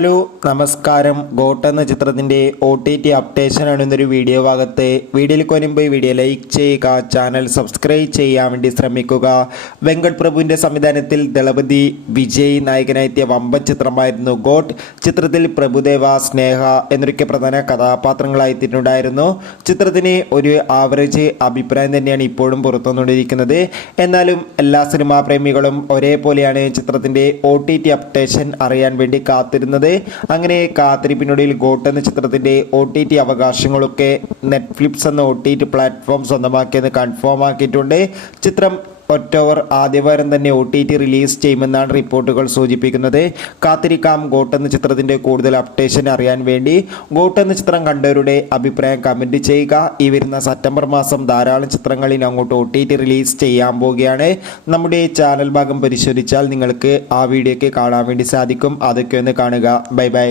Hello നമസ്കാരം. Got എന്ന ചിത്രത്തിൻ്റെ OTT അപ്ഡേഷനാണ് ഇന്നൊരു വീഡിയോ ഭാഗത്ത്. വീഡിയോയിലേക്ക് വരുമ്പോൾ വീഡിയോ ലൈക്ക് ചെയ്യുക, ചാനൽ സബ്സ്ക്രൈബ് ചെയ്യാൻ വേണ്ടി ശ്രമിക്കുക. വെങ്കട് പ്രഭുവിൻ്റെ സംവിധാനത്തിൽ ദളപതി വിജയ് നായകനായെത്തിയ വമ്പൻ ചിത്രമായിരുന്നു ഗോട്ട്. ചിത്രത്തിൽ പ്രഭുദേവ, സ്നേഹ എന്നൊക്കെ പ്രധാന കഥാപാത്രങ്ങളായി എത്തിയിട്ടുണ്ടായിരുന്നു. ചിത്രത്തിന് ഒരു ആവറേജ് അഭിപ്രായം തന്നെയാണ് ഇപ്പോഴും പുറത്തുവന്നുകൊണ്ടിരിക്കുന്നത്. എന്നാലും എല്ലാ സിനിമാ പ്രേമികളും ഒരേപോലെയാണ് ചിത്രത്തിൻ്റെ OTT അപ്ഡേഷൻ അറിയാൻ വേണ്ടി കാത്തിരുന്നത്. അങ്ങനെ കാത്തിരിപ്പിനൊടുവിൽ ഗോട്ട് എന്ന ചിത്രത്തിന്റെ OTT അവകാശങ്ങളൊക്കെ നെറ്റ്ഫ്ലിക്സ് എന്ന OTT പ്ലാറ്റ്ഫോം സ്വന്തമാക്കിയെന്ന് കൺഫേം ആക്കിയിട്ടുണ്ട്. ചിത്രം ഒക്ടോബർ ആദ്യവാരം തന്നെ OTT റിലീസ് ചെയ്യുമെന്നാണ് റിപ്പോർട്ടുകൾ സൂചിപ്പിക്കുന്നത്. കാത്തിരിക്കാം ഗോട്ട് എന്ന ചിത്രത്തിന്റെ കൂടുതൽ അപ്ഡേഷൻ അറിയാൻ വേണ്ടി. ഗോട്ട് എന്ന ചിത്രം കണ്ടവരുടെ അഭിപ്രായം കമന്റ് ചെയ്യുക. ഈ വരുന്ന സെപ്റ്റംബർ മാസം ധാരാളം ചിത്രങ്ങളിൽ അങ്ങോട്ട് OTT റിലീസ് ചെയ്യാൻ പോവുകയാണ്. നമ്മുടെ ചാനൽ ഭാഗം പരിശോധിച്ചാൽ നിങ്ങൾക്ക് ആ വീഡിയോയ്ക്ക് കാണാൻ വേണ്ടി സാധിക്കും. അതൊക്കെ ഒന്ന് കാണുക. Bye bye.